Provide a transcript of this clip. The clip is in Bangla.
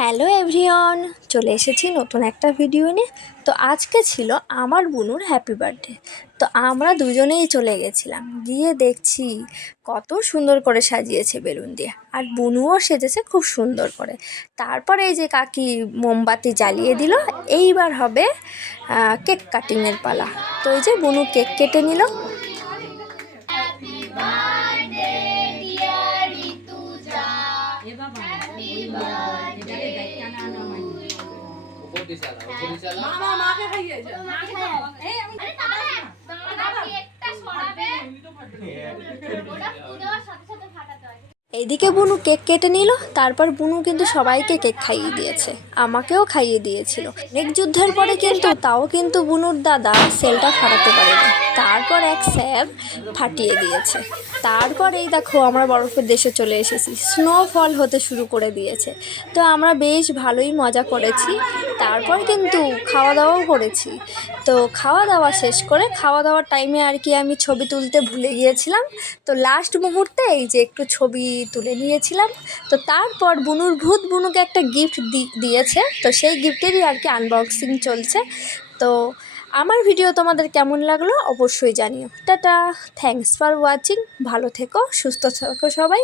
হ্যালো এভরিওন চলে এসেছি নতুন একটা ভিডিও নিয়ে। তো আজকে ছিল আমার বুনুর হ্যাপি বার্থডে। তো আমরা দুজনেই চলে গেছিলাম। গিয়ে দেখছি কত সুন্দর করে সাজিয়েছে বেলুন দিয়ে। আর বুনুও সেজেছে খুব সুন্দর করে। তারপরে এই যে কাকি মোমবাতি জ্বালিয়ে দিল, এইবার হবে কেক কাটিংয়ের পালা। তো এই যে বুনু কেক কেটে নিল। উপর উপর এইদিকে বুনু কেক কেটে নিল তারপর বুনু কিন্তু সবাইকে কেক খাইয়ে দিয়েছে। আমাকেও খাইয়ে দিয়েছিল। অনেক যুদ্ধের পরে কিন্তু তাও কিন্তু বুনুর দাদা সেলটা ফাটাতে পারেনি। তারপর এক স্যার ফাটিয়ে দিয়েছে। তারপর এই দেখো আমরা বরফের দেশে চলে এসেছি। স্নোফল হতে শুরু করে দিয়েছে। তো আমরা বেশ ভালোই মজা করেছি। তারপর কিন্তু খাওয়া দাওয়াও করেছি। তো খাওয়া দাওয়া শেষ করে খাওয়া দাওয়ার টাইমে আর কি আমি ছবি তুলতে ভুলে গিয়েছিলাম। তো লাস্ট মুহূর্তে এই যে একটু ছবি তুলে নিয়েছিলাম। তো তারপর বুনুর ভূত বুনুকে একটা গিফট দিয়েছে। তো সেই গিফটেরই আর কি আনবক্সিং চলছে। তো আমার ভিডিও তোমাদের কেমন লাগল অবশ্যই জানিও। টাটা থ্যাংকস ফর ওয়াচিং ভালো থেকো, সুস্থ থেকো সবাই।